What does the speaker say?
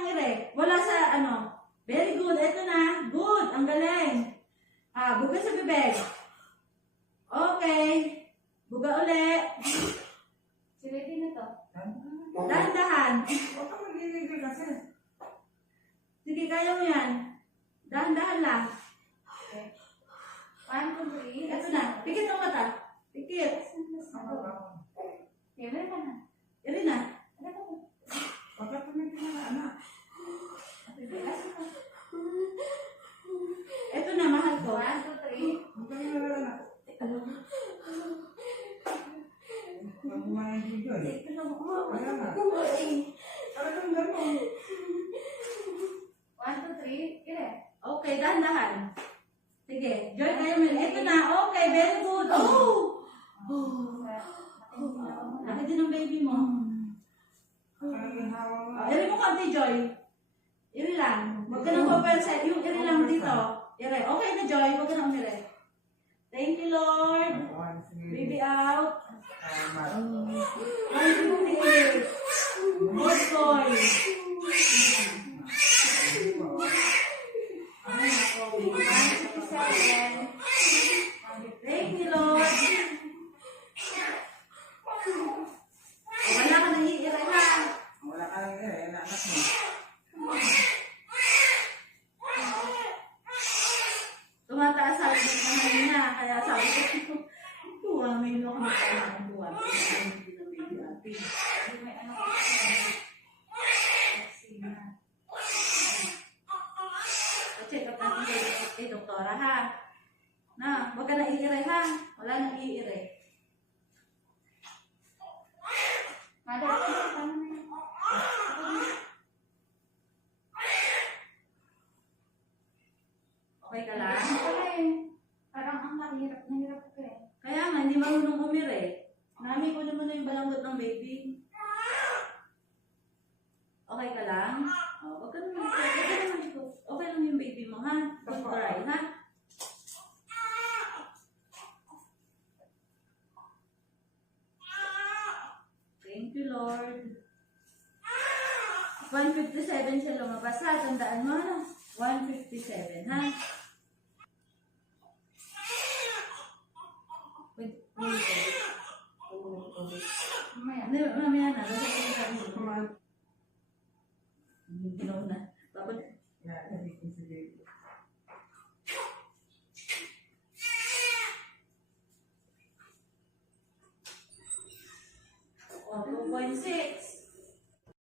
ng ire. Wala sa ano. Very good. Ito na. Good. Ang galing. Buga sa bibig. Okay. Buga ulit. Ready na to. Dahan-dahan. Huwag ka magigigil kasi. Sige, kaya mo yan. Dahan-dahan lang. Okay. 1, 2, 3. Ito na. Pikit ang mata. Pikit. Okay, meron ka na. Iri na. Huwag ka tumigil na, anak. Ito na, mahal ko. 1, 2, 3. Huwag ka nalala na. Huwag kumain dito eh. Kaya na. Talagang gano'n. 1, 2, 3. Kire. Okay, dahan-dahan. Sige. Joy, kaya mo. Ito na. Okay, very good. Oh! Laki din ang baby mo. Talagang hawa mo. Iri mo konti, Joy. Iri lang. Huwag ka nang overset. Yung iri lang dito. Iri. Okay na, Joy. Huwag ka nang umiri. Thank you, Lord. Baby out. Ay, hindi. Good boy. Thank you, Lord. Wala ka nang iiray ha. Wala ka lang eh, anak mo. Tumataas sa akin ng kanina, kaya sabi ko, tuwa, may ino ka magkakaroon ng tuwa. Hindi na baby ate. May ano ka sa vaccine na. Check up natin kay doktora ha. Na, wag ka na iiray ha. Wala nang iiray. Mother, tama na yan. Okay ka lang? Wala eh. Parang ang mahirap. Nahirap ko eh. Kaya nga, hindi marunong umiri. Nami ko naman na yung balangot ng baby. Okay ka lang? Wag ka naman. Okay lang yung baby mo ha. Don't cry ha. Thank you, Lord. 157 siya lumabas ha. Tandaan mo ha. 157 ha. Mamaya. Mamaya na. Ginaw na. Babalik. Yeah.